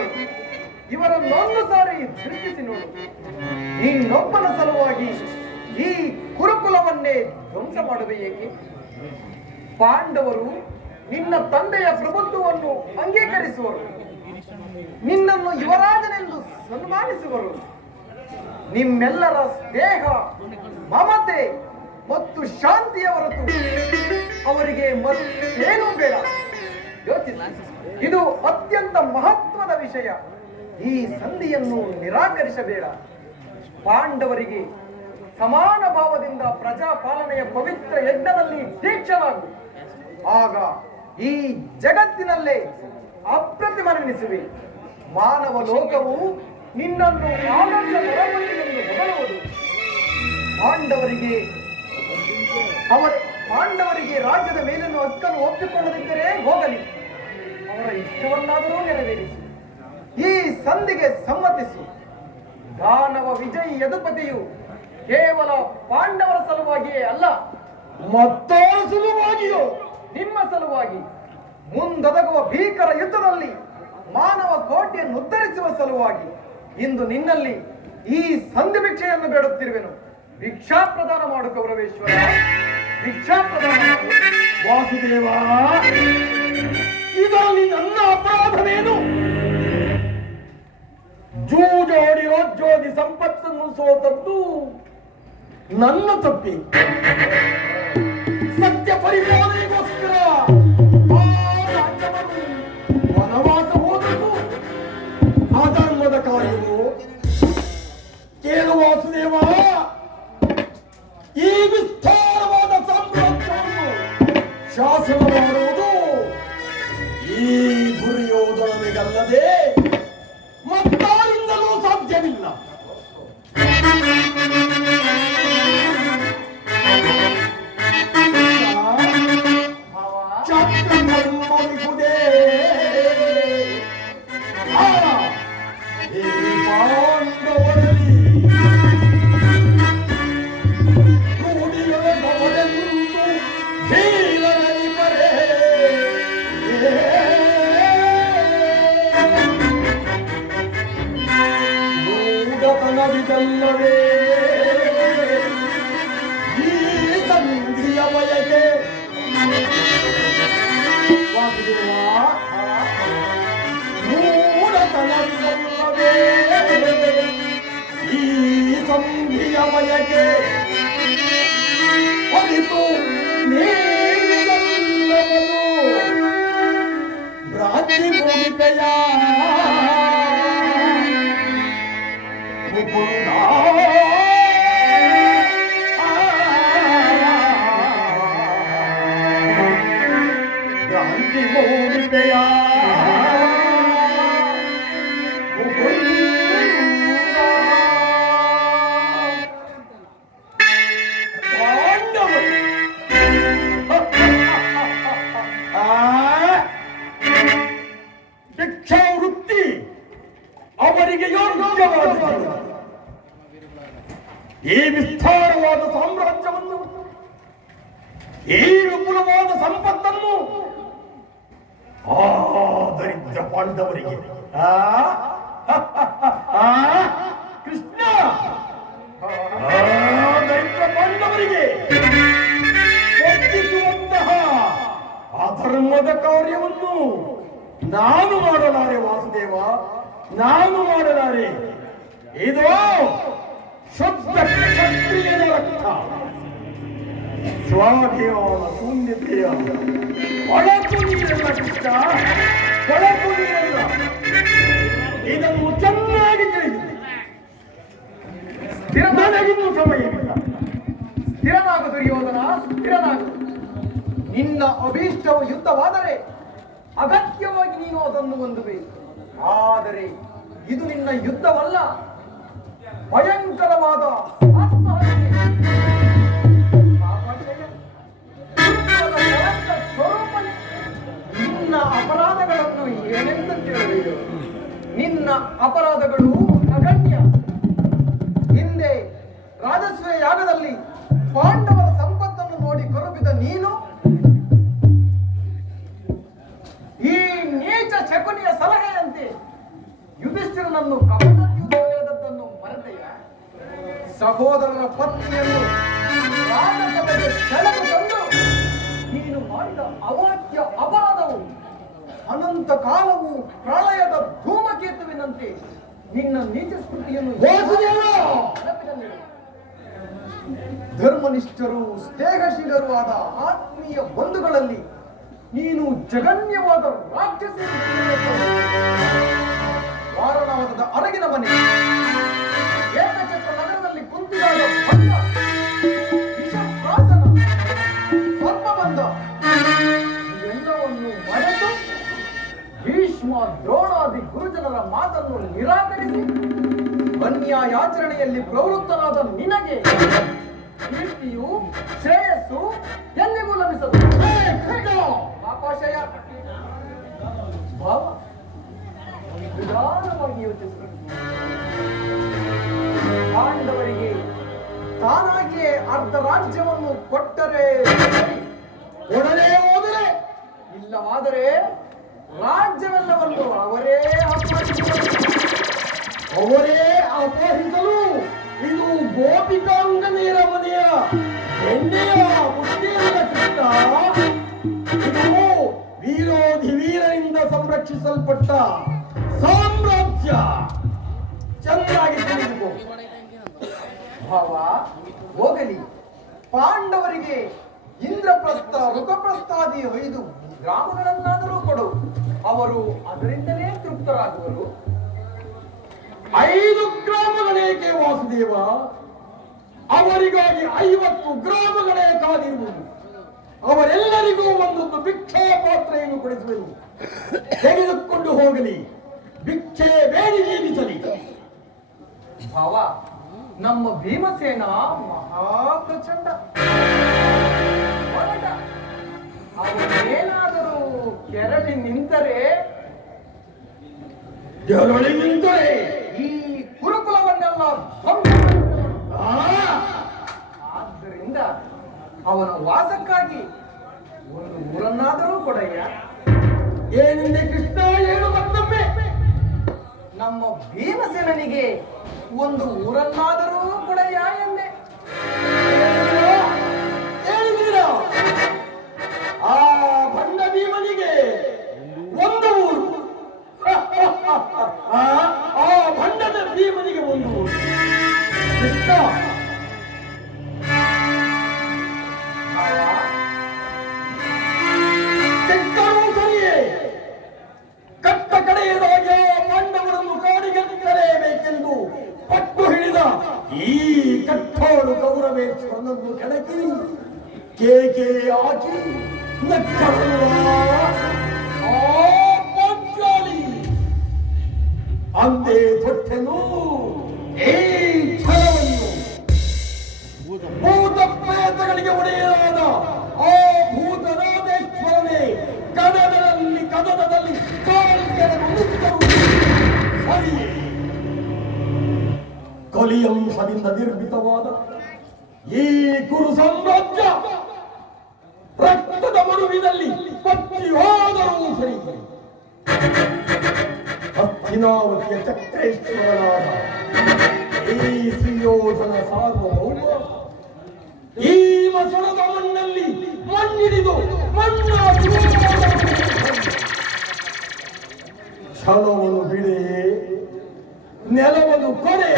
ಸಾಲು. ಇವರನ್ನೊಂದು ಸಾರಿ ದೃಷ್ಟಿಸಿ ನೋಡು. ನೀನೊಬ್ಬನ ಸಲುವಾಗಿ ಈ ಕುರುಕುಲವನ್ನೇ ಧ್ವಂಸ ಮಾಡುವೆ ಏಕೆ? ಪಾಂಡವರು ನಿನ್ನ ತಂದೆಯ ಪ್ರಭುತ್ವವನ್ನು ಅಂಗೀಕರಿಸುವರು, ನಿನ್ನನ್ನು ಯುವರಾಜನೆಂದು ಸನ್ಮಾನಿಸುವರು. ನಿಮ್ಮೆಲ್ಲರ ಸ್ನೇಹ, ಮಮತೆ ಮತ್ತು ಶಾಂತಿಯ ಹೊರತು ಅವರಿಗೆ ಮತ್ತೇನೂ ಬೇಡ. ಯೋಚಿಸಿ, ಇದು ಅತ್ಯಂತ ಮಹತ್ವದ ವಿಷಯ. ಈ ಸಂಧಿಯನ್ನು ನಿರಾಕರಿಸಬೇಡ. ಪಾಂಡವರಿಗೆ ಸಮಾನ ಭಾವದಿಂದ ಪ್ರಜಾಪಾಲನೆಯ ಪವಿತ್ರ ಯಜ್ಞದಲ್ಲಿ ದೀಕ್ಷನಾಗು. ಆಗ ಈ ಜಗತ್ತಿನಲ್ಲೇ ಅಪ್ರತಿಮನೆನಿಸುವೆ. ಮಾನವ ಲೋಕವು ನಿನ್ನನ್ನು ಆದರ್ಶ ನರಪತಿಯೆಂದು ಹೊಗಳುವುದು. ಪಾಂಡವರಿಗೆ ರಾಜ್ಯದ ಮೇಲಿನ ಹಕ್ಕನ್ನು ಒಪ್ಪಿಕೊಳ್ಳದಿದ್ದರೆ ಹೋಗಲಿ, ಅವರ ಇಷ್ಟವನ್ನಾದರೂ ನೆರವೇರಿಸು. ಈ ಸಂಧಿಗೆ ಸಮ್ಮತಿಸು. ದಾನವ ವಿಜಯ್ ಯದುಪತಿಯು ಕೇವಲ ಪಾಂಡವರ ಸಲುವಾಗಿಯೇ ಅಲ್ಲ, ಮತ್ತಾರ ಸಲುವಾಗಿಯೋ? ನಿಮ್ಮ ಸಲುವಾಗಿ ಮುಂದೊದಗುವ ಭೀಕರ ಯುದ್ಧದಲ್ಲಿ ಮಾನವ ಕೋಟೆಯನ್ನು ಉದ್ಧರಿಸುವ ಸಲುವಾಗಿ ಇಂದು ನಿನ್ನಲ್ಲಿ ಈ ಸಂಧಿ ಭಿಕ್ಷೆಯನ್ನು ಬೇಡುತ್ತಿರುವೆನು. ಭಿಕ್ಷಾ ಪ್ರದಾನ ಮಾಡು ಕೌರವೇಶ್ವರ, ಭಿಕ್ಷಾ ಪ್ರದಾನ ಮಾಡು. ವಾಸುದೇವ, ಇದರಲ್ಲಿ ನನ್ನ ಅಪರಾಧವೇನು? ಜೂಜೋಡಿ ರಾಜ್ಯೋದಿ ಸಂಪತ್ತನ್ನು ಸೋತದ್ದು ನನ್ನ ತಪ್ಪಿ. ಸತ್ಯ ಪರಿಪಾಲನೆಗೋಸ್ಕರ ಆ ರಾಜ್ಯವನ್ನು ವನವಾಸ ಹೋದದ್ದು ಅಧರ್ಮದ ಕಾರ್ಯವು. ಕೇಳು ವಾಸುದೇವ, ಈ ವಿಸ್ತಾರವಾದ ಸಾಮ್ರಾಜ್ಯವನ್ನು ಶಾಸನ ಮಾಡುವುದು ಈ ದುರ್ಯೋಧನನಿಗಲ್ಲದೆ ಮತ್ತಾರಿಂದಲೂ ಸಾಧ್ಯವಿಲ್ಲ. ಚಾತ್ರಧರ್ಮವಿಗುದೇ ಪಾಂಡವರಲ್ಲಿ ರೂಢಿಯೊಳಗವರೆಂದು ಧೀರನಿಪರೇ ಮೂಢತನವಿದಲ್ಲವೇ ಈ ಸಂಧಿಯ ಬಯಕೆ? ವಾಸುದೇವ, ಮೂಢತನವಿದಲ್ಲವೇ ಈ ಸಂಧಿಯ ಬಯಕೆ? ಅರಿತು ನೀನೆಲ್ಲವನು ಭ್ರಾಂತಿ ಮುಗಿದೆಯ ಮುಕುಂದ. ಭ್ರಾಂತಿ ಮೂಡಿದೆಯ ಭಿಕ್ಷಾವೃತ್ತಿ ಅವರಿಗೆ ಯೋಗ್ಯವಾದ ಈ ವಿಸ್ತಾರವಾದ ಸಾಮ್ರಾಜ್ಯವನ್ನು, ಈ ವಿಪುಲವಾದ ಸಂಪತ್ತನ್ನು ಆ ದರಿದ್ರ ಪಾಂಡವರಿಗೆ, ಕೃಷ್ಣ, ದರಿದ್ರ ಪಾಂಡವರಿಗೆ ಒಪ್ಪಿಸುವಂತಹ ಅಧರ್ಮದ ಕಾರ್ಯವನ್ನು ನಾನು ಮಾಡಲಾರೆ ವಾಸುದೇವ, ನಾನು ಮಾಡಲಾರೆ. ಇದು ಶುದ್ಧ ಕ್ಷತ್ರಿಯನ ರಕ್ತ, ಸ್ವಾಭಿಮಾನ ಶೂನ್ಯತೆಯ ಒಳಕು ನೀರಲ್ಲ ಕೃಷ್ಣ, ಒಳಕು ನೀರಲ್ಲ. ಇದನ್ನು ಚೆನ್ನಾಗಿ ತಿಳಿದಿದೆ. ನನಗಿನ್ನೂ ಸಮಯವಿಲ್ಲ. ಸ್ಥಿರನಾಗು ದುರ್ಯೋಧನ, ಸ್ಥಿರನಾಗು. ನಿನ್ನ ಅಭೀಷ್ಟವು ಯುದ್ಧವಾದರೆ ಅಗತ್ಯವಾಗಿ ನೀನು ಅದನ್ನು ಹೊಂದಬೇಕು. ಆದರೆ ಇದು ನಿನ್ನ ಯುದ್ಧವಲ್ಲ, ಭಯಂಕರವಾದ ಆತ್ಮಹತ್ಯೆ. ಸ್ವರೂಪ. ನಿನ್ನ ಅಪರಾಧಗಳನ್ನು ಏನೆಂದು ಕೇಳಬೇಕು? ನಿನ್ನ ಅಪರಾಧಗಳು ಅಗಣ್ಯ. ಹಿಂದೆ ರಾಜಸ್ವ ಯಾಗದಲ್ಲಿ ಪಾಂಡವರ ಸಂಪತ್ತನ್ನು ನೋಡಿ ಕೊರಬಿದ ನೀನು ಈ ನೀಚ ಶಕುನಿಯ ಸಲಹೆಯಂತೆ ಅರ್ಜುನನನ್ನು ಕಪಟದ್ಯುದ್ಧದನ್ನು ಮರೆತೆಯ ಸಹೋದರರ ಪತ್ನಿಯನ್ನು ರಾಜಸಭೆಗೆ ಸೆಳೆದು ತಂದು ನೀನು ಮಾಡಿದ ಅವಾಚ್ಯ ಅಪರಾಧವು ಅನಂತ ಕಾಲವು ಪ್ರಳಯದ ಧೂಮಕೇತುವಿನಂತೆ ನಿನ್ನ ನೀಚ ಸ್ಮೃತಿಯನ್ನು ನೆನಪಿನಲ್ಲಿಡು. ಧರ್ಮನಿಷ್ಠರು ಸ್ನೇಹಶೀಲರು ಆದ ಆತ್ಮೀಯ ಬಂಧುಗಳಲ್ಲಿ ನೀನು ಜಗನ್ಯವಾದ ರಾಕ್ಷಸಿ. ವಾರಣಾವತದ ಅರಗಿನ ಮನೆ, ಏಕಚಕ್ರ ನಗರದಲ್ಲಿ ಕುಂತಿದಾಗ ಭಂಗ, ವಿಷಪ್ರಾಸನ, ಸ್ವರ್ಪಬಂಧ ಇವೆಲ್ಲವನ್ನು ಮರೆತು ಭೀಷ್ಮ ದ್ರೋಣಾದಿ ಗುರುಜನರ ಮಾತನ್ನು ನಿರಾಕರಿಸಿ ಅನ್ಯಾಯಾಚರಣೆಯಲ್ಲಿ ಪ್ರವೃತ್ತನಾದ ನಿನಗೆ ಕೀರ್ತಿಯು ಶ್ರೇಯಸ್ಸು ಎಂದಿಗೂ ಲಭಿಸದು. ಆಕಾಶಯ ಭಾವ ನಿಧಾನವಾಗಿ ಯೋಚಿಸಿ ಪಾಂಡವರಿಗೆ ತಾನಾಗಿಯೇ ಅರ್ಧ ರಾಜ್ಯವನ್ನು ಕೊಟ್ಟರೆ ಒಡನೆ ಹೋದರೆ, ಇಲ್ಲವಾದರೆ ರಾಜ್ಯವೆಲ್ಲವನ್ನು ಅವರೇ ಅಪಹರಿಸಲು ಇದು ಗೋಪಿಕಾಂಗನೆಯರ ಮನೆಯ ಎಣ್ಣೆಯ ಬುದ್ಧಿಯಿಂದ ಕೃಷ್ಣ. ಇದು ವೀರೋಧಿ ವೀರರಿಂದ ಸಂರಕ್ಷಿಸಲ್ಪಟ್ಟ ಸಾಮ್ರಾಜ್ಯ. ಚೆನ್ನಾಗಿ ತಿಳಿದುಕೋ ಭಾವ. ಹೋಗಲಿ, ಪಾಂಡವರಿಗೆ ಇಂದ್ರಪ್ರಸ್ಥ ಋತಪ್ರಸ್ಥಾದಿ 5 ಗ್ರಾಮಗಳನ್ನಾದರೂ ಕೊಡು, ಅವರು ಅದರಿಂದಲೇ ತೃಪ್ತರಾಗುವರು. 5 ಗ್ರಾಮಗಳೇಕೆ ವಾಸುದೇವ? ಅವರಿಗಾಗಿ 50 ಗ್ರಾಮಗಳೇ ಕಾದಿರುವುದು. ಅವರೆಲ್ಲರಿಗೂ ಒಂದೊಂದು ಭಿಕ್ಷಾ ಪಾತ್ರೆಯನ್ನು ಕೊಡಿಸುವೆನು. ತೆಗೆದುಕೊಂಡು ಹೋಗಲಿ, ಭಿಕ್ಷೆ ಬೇಡಿ ಜೀವಿಸಲಿ. ಭಾವ, ನಮ್ಮ ಭೀಮಸೇನ ಮಹಾಪ್ರಚಂಡ. ಹೊರಟ ಅವನೇನಾದರೂ ಕೆರಳಿ ನಿಂತರೆ ಈ ಕುರುಕುಲವನ್ನೆಲ್ಲ ಆದ್ದರಿಂದ ಅವನ ವಾಸಕ್ಕಾಗಿ ಒಂದು ಊರನ್ನಾದರೂ ಕೊಡಯ್ಯ. ಏನಿದೆ ಕೃಷ್ಣ, ಏನು ಮತ್ತೊಮ್ಮೆ? ನಮ್ಮ ಭೀಮಸೇನಿಗೆ ಒಂದು ಊರನ್ನಾದರೂ ಕೊಡಯ್ಯ ಎಂದೆ. ಹೇಳಿದ್ದೀರಾ? ಆ ಭಂಡ ಭೀಮನಿಗೆ ಒಂದು ಊರು. ಆ ಭಂಡದ ಭೀಮನಿಗೆ ಒಂದು ಊರು. ಕೃಷ್ಣ, ಕೆಟ್ಟರೂ ಸರಿಯೇ, ಕಟ್ಟ ಕಡೆಯದಾಗಿ ಪಾಂಡವರನ್ನು ಕಾಡಿಗೆ ತರಲೇಬೇಕೆಂದು ಪಟ್ಟು ಹಿಡಿದ ಈ ಕಟ್ಟೋಳು ಗೌರವೇಶ್ವರನನ್ನು ಕೆಣಕಿ ಕೇಕೆ ಹಾಕಿ ನಕ್ಕರಲ್ಲ ಆ ಪಾಂಚಾಲಿ. ಅಂದೇ ತೊಟ್ಟೆನು ಈ ಛಲವನ್ನು ಭೂತ ಪ್ರೇತಗಳಿಗೆ ಒಡೆಯಲಾದ ಆ ಭೂತನಾಥೇಶ್ವರನೇ ಕದನದಲ್ಲಿ ಸರಿಯೇ. ಕಲಿಯಂಶದಿಂದ ನಿರ್ಮಿತವಾದ ಈ ಕುರು ಸಾಮ್ರಾಜ್ಯ ರಕ್ತದ ಮಡುವಿನಲ್ಲಿ ಪತ್ತಿ ಹೋದರೂ ಸರಿ. ಹಸ್ತಿನಾವತಿಯ ಚಕ್ರೇಶ್ವರನಾದ ಈ ಸುಯೋಧನ ಸಾರ್ವಭೌಮ ಈ ಮಸಣದ ಮಣ್ಣಲ್ಲಿ ಮಣ್ಣಿಡಿದು ಕ್ಷಣವನ್ನು ಬಿಡೆ, ನೆಲವನ್ನು ಕೊಡೆ.